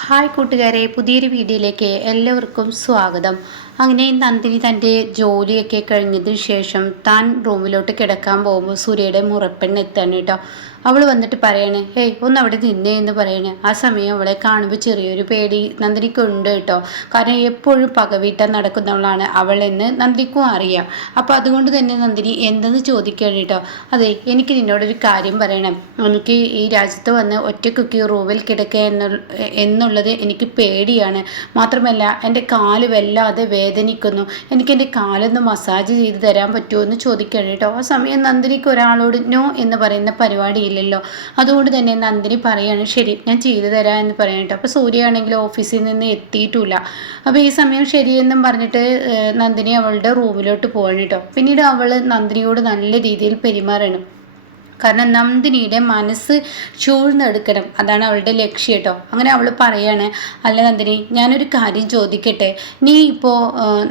Hi കൂട്ടുകാരെ, പുതിയൊരു വീഡിയോയിലേക്ക് എല്ലാവർക്കും സ്വാഗതം. അങ്ങനെ നന്ദിനി തൻ്റെ ജോലിയൊക്കെ കഴിഞ്ഞതിന് ശേഷം താൻ റൂമിലോട്ട് കിടക്കാൻ പോകുമ്പോൾ സൂര്യയുടെ മുറപ്പെണ്ണ് എത്താണ് കേട്ടോ. അവൾ വന്നിട്ട് പറയണേ, ഹേയ് ഒന്ന് അവിടെ നിന്നേ എന്ന് പറയണേ. ആ സമയം അവളെ കാണുമ്പോൾ ചെറിയൊരു പേടി നന്ദിനിക്കുണ്ട് കേട്ടോ. കാരണം എപ്പോഴും പകവീട്ടാൻ നടക്കുന്നവളാണ് അവൾ എന്ന് നന്ദിനിക്കും അറിയാം. അപ്പോൾ അതുകൊണ്ട് തന്നെ നന്ദിനി എന്തെന്ന് ചോദിക്കുകയാണ് കേട്ടോ. അതെ, എനിക്ക് നിന്നോടൊരു കാര്യം പറയണം. എനിക്ക് ഈ രാജ്യത്ത് വന്ന് ഒറ്റക്കൊക്കെ റൂമിൽ കിടക്കുക എന്നുള്ളത് എനിക്ക് പേടിയാണ്. മാത്രമല്ല എൻ്റെ കാല് വല്ലാതെ വേദനിക്കുന്നു. എനിക്കെൻ്റെ കാലൊന്ന് മസാജ് ചെയ്ത് തരാൻ പറ്റുമോ എന്ന് ചോദിക്കുകയാണ് കേട്ടോ. ആ സമയം നന്ദിനിക്ക് ഒരാളോട് നോ എന്ന് പറയുന്ന പരിപാടിയില്ലല്ലോ. അതുകൊണ്ട് തന്നെ നന്ദിനി പറയാണ്, ശരി ഞാൻ ചെയ്തു തരാം എന്ന് പറയാൻ കേട്ടോ. അപ്പോൾ സൂര്യയാണെങ്കിൽ ഓഫീസിൽ നിന്ന് എത്തിയിട്ടില്ല. അപ്പോൾ ഈ സമയം ശരിയെന്നും പറഞ്ഞിട്ട് നന്ദിനി അവളുടെ റൂമിലോട്ട് പോകണം കേട്ടോ. പിന്നീട് അവൾ നന്ദിനിയോട് നല്ല രീതിയിൽ പെരുമാറണം. കാരണം നന്ദിനിയുടെ മനസ്സ് ചൂഴ്ന്നെടുക്കണം, അതാണ് അവളുടെ ലക്ഷ്യം കേട്ടോ. അങ്ങനെ അവൾ പറയാണ്, അല്ല നന്ദിനി, ഞാനൊരു കാര്യം ചോദിക്കട്ടെ, നീ ഇപ്പോൾ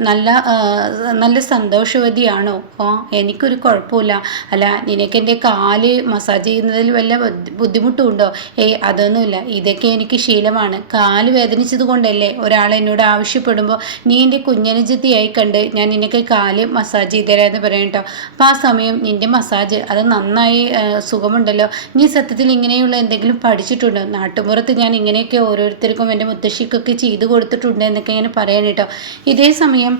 നല്ല നല്ല സന്തോഷവതിയാണോ? എനിക്കൊരു കുഴപ്പമില്ല. അല്ല, നിനക്ക് എൻ്റെ കാല് മസാജ് ചെയ്യുന്നതിൽ വല്ല ബുദ്ധിമുട്ടുണ്ടോ? അതൊന്നുമില്ല, ഇതൊക്കെ എനിക്ക് ശീലമാണ്. കാല് വേദനിച്ചത് കൊണ്ടല്ലേ ഒരാൾ എന്നോട് ആവശ്യപ്പെടുമ്പോൾ നീ എൻ്റെ കുഞ്ഞനുജത്തിയായി കണ്ട് ഞാൻ നിനക്ക് കാല് മസാജ് ചെയ്ത് തരാമെന്ന് പറയാം കേട്ടോ. അപ്പോൾ ആ സമയം നിൻ്റെ മസാജ് അത് നന്നായി സുഖമുണ്ടല്ലോ. നീ സത്യത്തിൽ ഇങ്ങനെയുള്ള എന്തെങ്കിലും പഠിച്ചിട്ടുണ്ടോ? നാട്ടുമ്പുറത്ത് ഞാൻ ഇങ്ങനെയൊക്കെ ഓരോരുത്തർക്കും എൻ്റെ മുത്തശ്ശിക്കൊക്കെ ചെയ്തു കൊടുത്തിട്ടുണ്ട് എന്നൊക്കെ ഇങ്ങനെ പറയാൻ കേട്ടോ. ഇതേ സമയം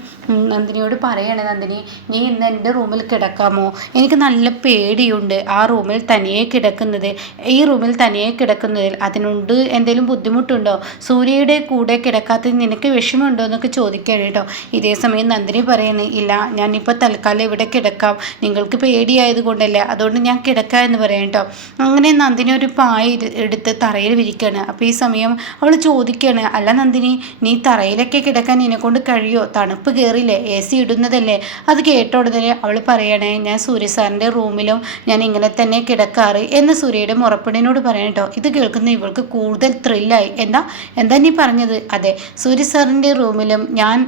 നന്ദിനിയോട് പറയണേ, നന്ദിനി നീ ഇന്ന് എൻ്റെ റൂമിൽ കിടക്കാമോ? എനിക്ക് നല്ല പേടിയുണ്ട് ആ റൂമിൽ തനിയെ കിടക്കുന്നത്. ഈ റൂമിൽ തനിയെ കിടക്കുന്നതിൽ അതിനുണ്ട് എന്തെങ്കിലും ബുദ്ധിമുട്ടുണ്ടോ? സൂര്യയുടെ കൂടെ കിടക്കാത്തത് നിനക്ക് വിഷമമുണ്ടോ എന്നൊക്കെ ചോദിക്കാൻ കേട്ടോ. ഇതേ സമയം നന്ദിനി പറയുന്നത്, ഇല്ല, ഞാനിപ്പോൾ തൽക്കാലം ഇവിടെ കിടക്കാം, നിങ്ങൾക്ക് പേടിയായത് കൊണ്ടല്ലേ, അതുകൊണ്ട് ഞാൻ കിടക്കാം എന്ന് പറയാം കേട്ടോ. അങ്ങനെ നന്ദിനി ഒരു പായ എടുത്ത് തറയിൽ വിരിക്കുകയാണ്. അപ്പോൾ ഈ സമയം അവൾ ചോദിക്കുകയാണ്, അല്ല നന്ദിനി, നീ തറയിലൊക്കെ കിടക്കാൻ നിന്നെക്കൊണ്ട് കഴിയോ? തണുപ്പ് കയറില്ലേ, AC ഇടുന്നതല്ലേ? അത് കേട്ട ഉടനെ അവൾ പറയണേ, ഞാൻ സൂര്യ സാറിൻ്റെ റൂമിലും ഞാൻ ഇങ്ങനെ തന്നെ കിടക്കാറ് എന്ന് സൂര്യയുടെ മുറപ്പെണ്ണിനോട് പറയാം കേട്ടോ. ഇത് കേൾക്കുന്ന ഇവൾക്ക് കൂടുതൽ ത്രില്ലായി. എന്താ നീ പറഞ്ഞത്? അതെ, സൂര്യ സാറിൻ്റെ റൂമിലും ഞാൻ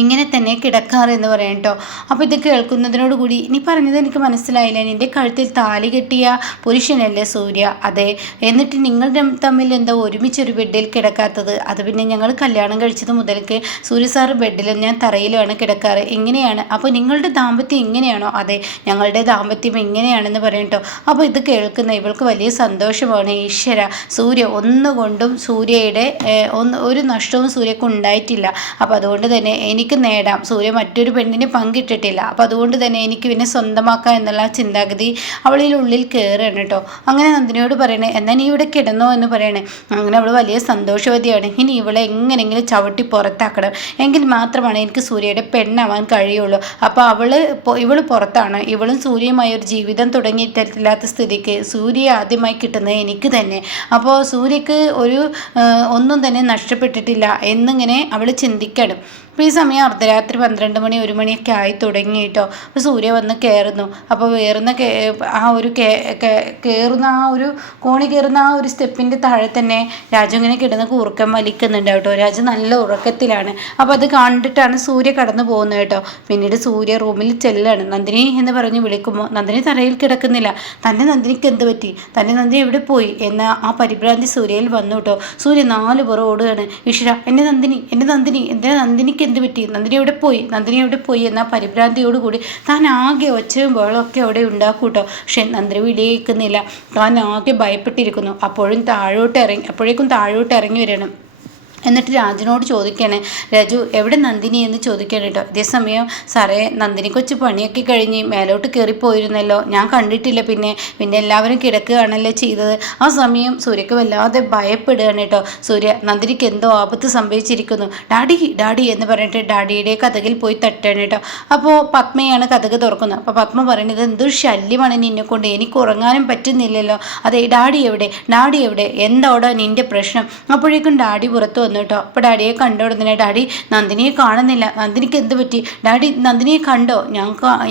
ഇങ്ങനെ തന്നെ കിടക്കാറെന്ന് പറയാം കേട്ടോ. അപ്പോൾ ഇത് കേൾക്കുന്നതിനോട് കൂടി, നീ പറഞ്ഞത് എനിക്ക് മനസ്സിലായില്ല, നിൻ്റെ കഴുത്തിൽ താലി കെട്ടിയ പുരുഷനല്ലേ സൂര്യ? അതെ, എന്നിട്ട് നിങ്ങൾ തമ്മിൽ എന്താ ഒരുമിച്ചൊരു ബെഡിൽ കിടക്കാത്തത്? അത് പിന്നെ ഞങ്ങൾ കല്യാണം കഴിച്ചത് മുതൽക്ക് സൂര്യ സാറ് ബെഡിലും ഞാൻ തറയിലുമാണ് കിടക്കാറ്. എങ്ങനെയാണ് അപ്പോൾ നിങ്ങളുടെ ദാമ്പത്യം ഇങ്ങനെയാണോ? അതെ, ഞങ്ങളുടെ ദാമ്പത്യം ഇങ്ങനെയാണെന്ന് പറയാം കേട്ടോ. അപ്പോൾ ഇത് കേൾക്കുന്ന ഇവൾക്ക് വലിയ സന്തോഷമാണ്. ഈശ്വര, സൂര്യ ഒന്നുകൊണ്ടും സൂര്യയുടെ ഒരു നഷ്ടവും സൂര്യക്ക് ഉണ്ടായിട്ടില്ല. അപ്പോൾ അതുകൊണ്ട് തന്നെ എനിക്ക് നേടാം. സൂര്യ മറ്റൊരു പെണ്ണിനെ പങ്കിട്ടിട്ടില്ല. അപ്പോൾ അതുകൊണ്ട് തന്നെ എനിക്ക് പിന്നെ സ്വന്തമാക്കാം എന്നുള്ള ചിന്താഗതി അവളിൽ ഉള്ളിൽ കയറുകയാണ് കേട്ടോ. അങ്ങനെ നന്ദിനിയോട് പറയണേ, എന്നാൽ നീ ഇവിടെ കിടന്നോ എന്ന് പറയണേ. അങ്ങനെ അവൾ വലിയ സന്തോഷവതിയാണ്. ഇനി ഇവളെ എങ്ങനെയെങ്കിലും ചവിട്ടി പുറത്താക്കണം, എങ്കിൽ മാത്രമാണ് എനിക്ക് സൂര്യയുടെ പെണ്ണാവാൻ കഴിയുള്ളൂ. അപ്പോൾ ഇവൾ പുറത്താണ്, ഇവളും സൂര്യയുമായി ഒരു ജീവിതം തുടങ്ങിയിട്ടില്ലാത്ത സ്ഥിതിക്ക് സൂര്യ ആദ്യമായി കിട്ടുന്നത് എനിക്ക് തന്നെ. അപ്പോൾ സൂര്യക്ക് ഒന്നും തന്നെ നഷ്ടപ്പെട്ടിട്ടില്ല എന്നിങ്ങനെ അവൾ ചിന്തിക്കണം. അപ്പോൾ ഈ സമയം അർദ്ധരാത്രി 12 മണി 1 മണിയൊക്കെ ആയി തുടങ്ങി കേട്ടോ. അപ്പോൾ സൂര്യ വന്ന് കയറുന്നു. അപ്പോൾ കോണി കയറുന്ന ആ ഒരു സ്റ്റെപ്പിൻ്റെ താഴെ തന്നെ രാജു ഇങ്ങനെ കിടന്ന് കൂർക്കം വലിക്കുന്നുണ്ട് കേട്ടോ. രാജു നല്ല ഉറക്കത്തിലാണ്. അപ്പോൾ അത് കണ്ടിട്ടാണ് സൂര്യ കടന്നു പോകുന്നത് കേട്ടോ. പിന്നീട് സൂര്യ റൂമിൽ ചെല്ലാണ്. നന്ദിനി എന്ന് പറഞ്ഞ് വിളിക്കുമ്പോൾ നന്ദിനി തറയിൽ കിടക്കുന്നില്ല. നന്ദിനിക്ക് എന്ത് പറ്റി? നന്ദിനി എവിടെ പോയി എന്ന ആ പരിഭ്രാന്തി സൂര്യയിൽ വന്നു കേട്ടോ. സൂര്യ 4 പുറം ഓടുകയാണ്. ഈശ്വര, എൻ്റെ നന്ദിനി എൻ്റെ നന്ദിനിക്ക് എന്ത് പറ്റി? നന്ദിനി എവിടെ പോയി എന്ന പരിഭ്രാന്തിയോടുകൂടി താൻ ആകെ ഒച്ചയും ബഹളമൊക്കെ അവിടെ ഉണ്ടാക്കും കേട്ടോ. പക്ഷെ നന്ദിനി വിളിയേക്കുന്നില്ല. താൻ ആകെ ഭയപ്പെട്ടിരിക്കുന്നു. അപ്പോഴേക്കും താഴോട്ട് ഇറങ്ങി വരണം. എന്നിട്ട് രാജുവിനോട് ചോദിക്കുകയാണ്, രാജു എവിടെ നന്ദിനി എന്ന് ചോദിക്കുകയാണ് കേട്ടോ. അതേസമയം സാറേ, നന്ദിനി കൊച്ചു പണിയൊക്കെ കഴിഞ്ഞ് മേലോട്ട് കയറിപ്പോയിരുന്നല്ലോ, ഞാൻ കണ്ടിട്ടില്ല. പിന്നെ എല്ലാവരും കിടക്കുകയാണല്ലോ ചെയ്തത്. ആ സമയം സൂര്യക്ക് വല്ലാതെ ഭയപ്പെടുകയാണ് കേട്ടോ. സൂര്യ, നന്ദിനിക്ക് എന്തോ ആപത്ത് സംഭവിച്ചിരിക്കുന്നു, ഡാഡി എന്ന് പറഞ്ഞിട്ട് ഡാഡിയുടെ കഥകിൽ പോയി തട്ടാണ് കേട്ടോ. അപ്പോൾ പത്മയാണ് കഥക് തുറക്കുന്നത്. അപ്പോൾ പത്മ പറയുന്നത്, എന്തൊരു ശല്യമാണ് നിന്നെ കൊണ്ട്, എനിക്ക് ഉറങ്ങാനും പറ്റുന്നില്ലല്ലോ. അതെ, ഡാഡി എവിടെ എന്തോടാ നിൻ്റെ പ്രശ്നം? അപ്പോഴേക്കും ഡാഡി പുറത്തു വന്നു കേട്ടോ. അപ്പോൾ ഡാഡിയെ കണ്ട ഉടനെ, ഡാഡി നന്ദിനിയെ കാണുന്നില്ല, നന്ദിനിക്ക് എന്ത് പറ്റി? ഡാഡി നന്ദിനിയെ കണ്ടോ?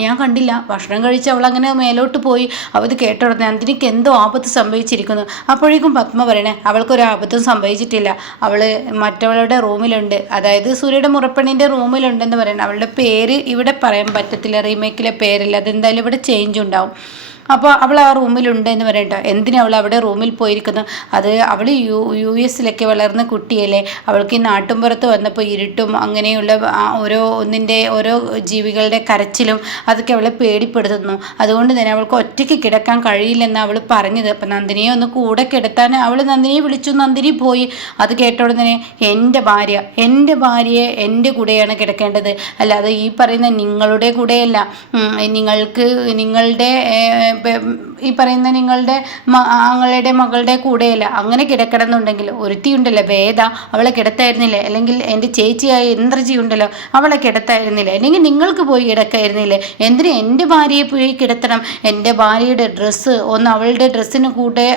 ഞാൻ കണ്ടില്ല. ഭക്ഷണം കഴിച്ച് അവൾ അങ്ങനെ മേലോട്ട് പോയി. അപ്പോൾ ഇത് കേട്ട ഉടനെ നന്ദിനിക്ക് എന്തോ ആപത്ത് സംഭവിച്ചിരിക്കുന്നു. അപ്പോഴേക്കും പത്മ പറയണേ, അവൾക്കൊരു ആപത്തും സംഭവിച്ചിട്ടില്ല, അവൾ മറ്റവളുടെ റൂമിലുണ്ട്, അതായത് സൂര്യയുടെ മുറപ്പെണ്ണിൻ്റെ റൂമിലുണ്ടെന്ന് പറയണം. അവളുടെ പേര് ഇവിടെ പറയാൻ പറ്റത്തില്ല, റീമേക്കിലെ പേരില്ല, അതെന്തായാലും ഇവിടെ ചേഞ്ച് ഉണ്ടാവും. അപ്പോൾ അവൾ ആ റൂമിലുണ്ട് എന്ന് പറയട്ടോ. എന്തിനാ അവൾ അവിടെ റൂമിൽ പോയിരിക്കുന്നു? അത് അവൾ US വളർന്ന കുട്ടിയല്ലേ, അവൾക്ക് ഈ നാട്ടുമ്പുറത്ത് വന്നപ്പോൾ ഇരുട്ടും അങ്ങനെയുള്ള ഓരോ ജീവികളുടെ കരച്ചിലും അതൊക്കെ അവളെ പേടിപ്പെടുത്തുന്നു. അതുകൊണ്ട് തന്നെ അവൾക്ക് ഒറ്റയ്ക്ക് കിടക്കാൻ കഴിയില്ലെന്ന് അവൾ പറഞ്ഞത്. അപ്പം നന്ദിനിയെ ഒന്ന് കൂടെ കിടത്താൻ അവൾ നന്ദിനിയെ വിളിച്ചു. നന്ദിനി പോയി. അത് കേട്ടോടെ തന്നെ എൻ്റെ ഭാര്യയെ എൻ്റെ കൂടെയാണ് കിടക്കേണ്ടത്, അല്ലാതെ ഈ പറയുന്ന നിങ്ങളുടെ കൂടെയല്ല. നിങ്ങളുടെ മകളുടെ കൂടെയല്ല. അങ്ങനെ കിടക്കണമെന്നുണ്ടെങ്കിൽ ഒരുത്തിയുണ്ടല്ലോ വേദ, അവളെ കിടത്തായിരുന്നില്ലേ? അല്ലെങ്കിൽ എൻ്റെ ചേച്ചിയായ ഇന്ദ്രജി ഉണ്ടല്ലോ, അവളെ കിടത്തായിരുന്നില്ലേ? അല്ലെങ്കിൽ നിങ്ങൾക്ക് പോയി കിടക്കായിരുന്നില്ലേ? എന്തിനും എൻ്റെ ഭാര്യയെ പോയി കിടത്തണം? എൻ്റെ ഭാര്യയുടെ ഡ്രസ്സ് ഒന്ന് അവളുടെ ഡ്രസ്സിന് കൂടെ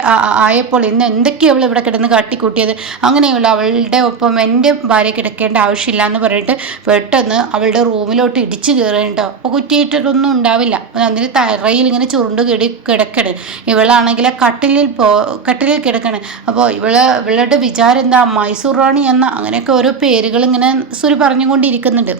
ആയപ്പോൾ ഇന്ന് എന്തൊക്കെയാണ് അവൾ ഇവിടെ കിടന്ന് കാട്ടിക്കൂട്ടിയത്? അങ്ങനെയുള്ള അവളുടെ ഒപ്പം എൻ്റെ ഭാര്യ കിടക്കേണ്ട ആവശ്യമില്ല എന്ന് പറഞ്ഞിട്ട് പെട്ടെന്ന് അവളുടെ റൂമിലോട്ട് ഇടിച്ചു കയറേണ്ടോ. അപ്പോൾ കുറ്റിയിട്ടൊന്നും ഉണ്ടാവില്ല. അതിന് തറയിൽ ഇങ്ങനെ ചുരുണ്ട് കിടക്കണ്. ഇവളാണെങ്കിൽ കട്ടിലിൽ കിടക്കണ്. അപ്പോൾ ഇവളുടെ വിചാരം എന്താ, മൈസൂർ റാണി എന്ന അങ്ങനെയൊക്കെ ഓരോ പേരുകൾ ഇങ്ങനെ സുരി പറഞ്ഞുകൊണ്ടിരിക്കുന്നുണ്ട്.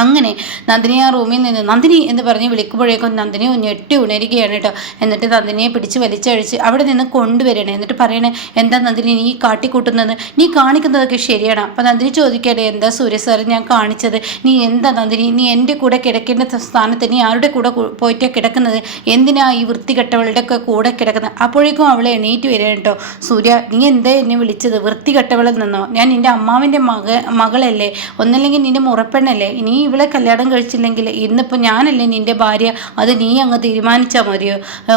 അങ്ങനെ നന്ദിനി ആ റൂമിൽ നിന്ന് നന്ദിനി എന്ന് പറഞ്ഞ് വിളിക്കുമ്പോഴേക്കും നന്ദിനി ഞെട്ടി ഉണരുകയാണ് കേട്ടോ. എന്നിട്ട് നന്ദിനിയെ പിടിച്ച് വലിച്ചഴിച്ച് അവിടെ നിന്ന് കൊണ്ടുവരണേ. എന്നിട്ട് പറയണേ, എന്താ നന്ദിനി നീ കാട്ടിക്കൂട്ടുന്നത്? നീ കാണിക്കുന്നതൊക്കെ ശരിയാണ്. അപ്പം നന്ദിനി ചോദിക്കട്ടെ, എന്താ സൂര്യ സാർ ഞാൻ കാണിച്ചത്? നീ എന്താ നന്ദിനി, നീ എൻ്റെ കൂടെ കിടക്കേണ്ട സ്ഥാനത്ത് നീ ആരുടെ കൂടെ പോയിട്ടാ കിടക്കുന്നത്? എന്തിനാ ഈ വൃത്തികെട്ടവളുടെ ഒക്കെ കൂടെ കിടക്കുന്നത്? അപ്പോഴേക്കും അവളെ എണീറ്റ് വരിക കേട്ടോ. സൂര്യ, നീ എന്താ എന്നെ വിളിച്ചത് വൃത്തികെട്ടവളിൽ നിന്നോ? ഞാൻ നിൻ്റെ അമ്മാവിൻ്റെ മകളല്ലേ, ഒന്നല്ലെങ്കിൽ നിൻ്റെ മുറപ്പെണ്ണല്ലേ? നീ ഇവളെ കല്യാണം കഴിച്ചില്ലെങ്കിൽ ഇന്നിപ്പോൾ ഞാനല്ലേ നിൻ്റെ ഭാര്യ, അത് നീ അങ്ങ് തീരുമാനിച്ചാൽ മതിയോ?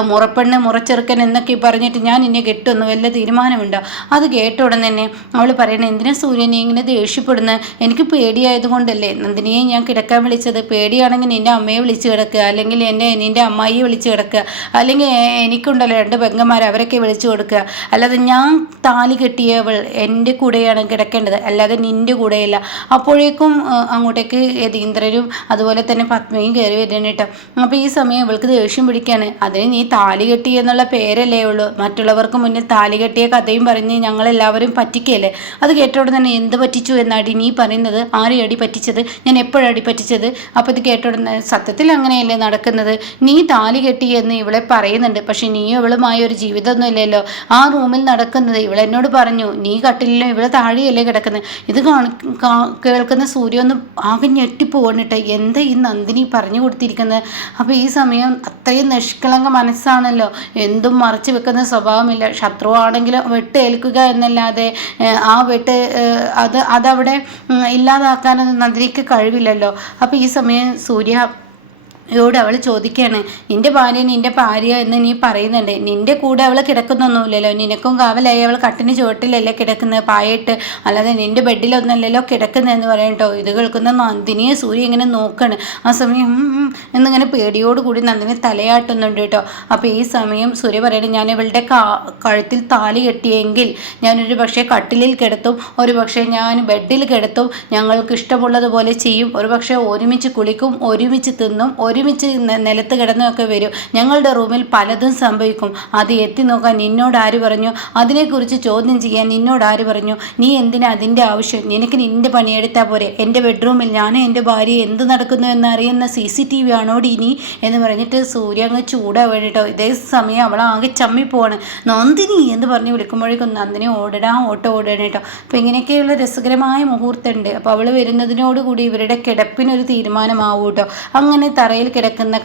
മുറപ്പെണ്ണ് മുറച്ചെറുക്കൻ എന്നൊക്കെ പറഞ്ഞിട്ട് ഞാൻ നിന്നെ കെട്ടുമെന്ന് വല്ല തീരുമാനമുണ്ടോ? അത് കേട്ട ഉടൻ തന്നെ അവൾ പറയണേ, എന്തിനാ സൂര്യനെ ഇങ്ങനെ ദേഷ്യപ്പെടുന്നത്? എനിക്ക് പേടിയായതുകൊണ്ടല്ലേ നന്ദിനിയെ ഞാൻ കിടക്കാൻ വിളിച്ചത്. പേടിയാണെങ്കിൽ നിൻ്റെ അമ്മയെ വിളിച്ച് കിടക്കുക, അല്ലെങ്കിൽ നിൻ്റെ അമ്മായിയെ വിളിച്ച് കിടക്കുക, അല്ലെങ്കിൽ എനിക്കുണ്ടല്ലോ 2 പെങ്ങന്മാർ, അവരൊക്കെ വിളിച്ചു കൊടുക്കുക. അല്ലാതെ ഞാൻ താലി കെട്ടിയവൾ എൻ്റെ കൂടെയാണ് കിടക്കേണ്ടത്, അല്ലാതെ നിൻ്റെ കൂടെയല്ല. അപ്പോഴേക്കും അങ്ങോട്ടേക്ക് ഇന്ദ്രനും അതുപോലെ തന്നെ പത്മയും കയറി വരുന്നു കേട്ടോ. അപ്പോൾ ഈ സമയം ഇവൾക്ക് ദേഷ്യം പിടിക്കുകയാണ്. അതിന് നീ താലി കെട്ടി എന്നുള്ള പേരല്ലേ ഉള്ളൂ, മറ്റുള്ളവർക്ക് മുന്നിൽ താലി കെട്ടിയ കഥയും പറഞ്ഞ് ഞങ്ങളെല്ലാവരും പറ്റിക്കല്ലേ? അത് കേട്ടോടെ തന്നെ എന്ത് പറ്റിച്ചു എന്നാടി നീ പറയുന്നത്? ആരെയടി പറ്റിച്ചത്? ഞാൻ എപ്പോഴടി പറ്റിച്ചത്? അപ്പോൾ ഇത് കേട്ടോടെ സത്യത്തിൽ അങ്ങനെയല്ലേ നടക്കുന്നത്? നീ താലി കെട്ടി എന്ന് ഇവളെ പറയുന്നുണ്ട്, പക്ഷെ നീ ഇവളുമായ ഒരു ജീവിതമൊന്നും ഇല്ലല്ലോ ആ റൂമിൽ നടക്കുന്നത്. ഇവളെന്നോട് പറഞ്ഞു നീ കട്ടിലിലും ഇവളെ താഴെയല്ലേ കിടക്കുന്നത്. ഇത് കേൾക്കുന്ന സൂര്യ ഒന്ന് ആകെ ഞെട്ടിപ്പോകണിട്ട്, എന്താ ഈ നന്ദിനി പറഞ്ഞു കൊടുത്തിരിക്കുന്നത്? അപ്പോൾ ഈ സമയം അത്രയും നിഷ്കളങ്ക മനസ്സാണല്ലോ, എന്തും മറച്ചു വെക്കുന്ന സ്വഭാവമില്ല. ശത്രുവാണെങ്കിലും വെട്ടേൽക്കുക എന്നല്ലാതെ ആ അതവിടെ ഇല്ലാതാക്കാനൊന്നും നന്ദിനിക്ക് കഴിവില്ലല്ലോ. അപ്പോൾ ഈ സമയം സൂര്യ യോട് അവൾ ചോദിക്കുകയാണ്, നിൻ്റെ ഭാര്യ എന്ന് നീ പറയുന്നുണ്ട്, നിൻ്റെ കൂടെ അവൾ കിടക്കുന്നൊന്നുമില്ലല്ലോ, നിനക്കും കാവലായി അവൾ കട്ടിന് ചുവട്ടിലല്ലേ കിടക്കുന്നത് പായിട്ട്, അല്ലാതെ നിൻ്റെ ബെഡിലൊന്നല്ലല്ലോ കിടക്കുന്നതെന്ന് പറയട്ടോ. ഇത് കേൾക്കുന്ന നന്ദിനിയെ സൂര്യ ഇങ്ങനെ നോക്കണം. ആ സമയം എന്നിങ്ങനെ പേടിയോടുകൂടി നന്ദിനി തലയാട്ടുന്നുണ്ട് കേട്ടോ. അപ്പോൾ ഈ സമയം സൂര്യ പറയണേ, ഞാൻ ഇവളുടെ കഴുത്തിൽ താലി കെട്ടിയെങ്കിൽ ഞാനൊരു പക്ഷേ കട്ടിലിൽ കിടത്തും, ഒരു പക്ഷേ ഞാൻ ബെഡിൽ കിടത്തും, ഞങ്ങൾക്ക് ഇഷ്ടമുള്ളതുപോലെ ചെയ്യും, ഒരു പക്ഷേ ഒരുമിച്ച് കുളിക്കും, ഒരുമിച്ച് തിന്നും, ഒരുമിച്ച് നിലത്ത് കിടന്നൊക്കെ വരും. ഞങ്ങളുടെ റൂമിൽ പലതും സംഭവിക്കും. അത് എത്തി നോക്കാൻ നിന്നോട് ആര് പറഞ്ഞു? അതിനെക്കുറിച്ച് ചോദ്യം ചെയ്യാൻ നിന്നോട് ആര് പറഞ്ഞു? നീ എന്തിനാ അതിൻ്റെ ആവശ്യം? നിനക്ക് നിൻ്റെ പണിയെടുത്താൽ പോരെ? എൻ്റെ ബെഡ്റൂമിൽ ഞാനും എൻ്റെ ഭാര്യ എന്ത് നടക്കുന്നു എന്നറിയുന്ന CCTV ആണോടി നീ എന്ന് പറഞ്ഞിട്ട് സൂര്യ അങ്ങ് ചൂടാ വേണ്ടിട്ടോ. ഇതേ സമയം അവളാകെ ചമ്മിപ്പോവാണ്. നന്ദിനി എന്ന് പറഞ്ഞ് വിളിക്കുമ്പോഴേക്കും നന്ദിനി ഓടണം കേട്ടോ. അപ്പോൾ ഇങ്ങനെയൊക്കെയുള്ള രസകരമായ മുഹൂർത്തമുണ്ട്. അപ്പോൾ അവൾ വരുന്നതിനോടുകൂടി ഇവരുടെ കിടപ്പിനൊരു തീരുമാനമാവും കേട്ടോ. അങ്ങനെ തറയിൽ കിടക്കുന്ന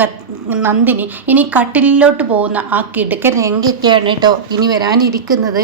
നന്ദിനി ഇനി കട്ടിലിലോട്ട് പോകുന്ന ആ കിടക്ക രംഗൊക്കെയാണ് കേട്ടോ ഇനി വരാനിരിക്കുന്നത്.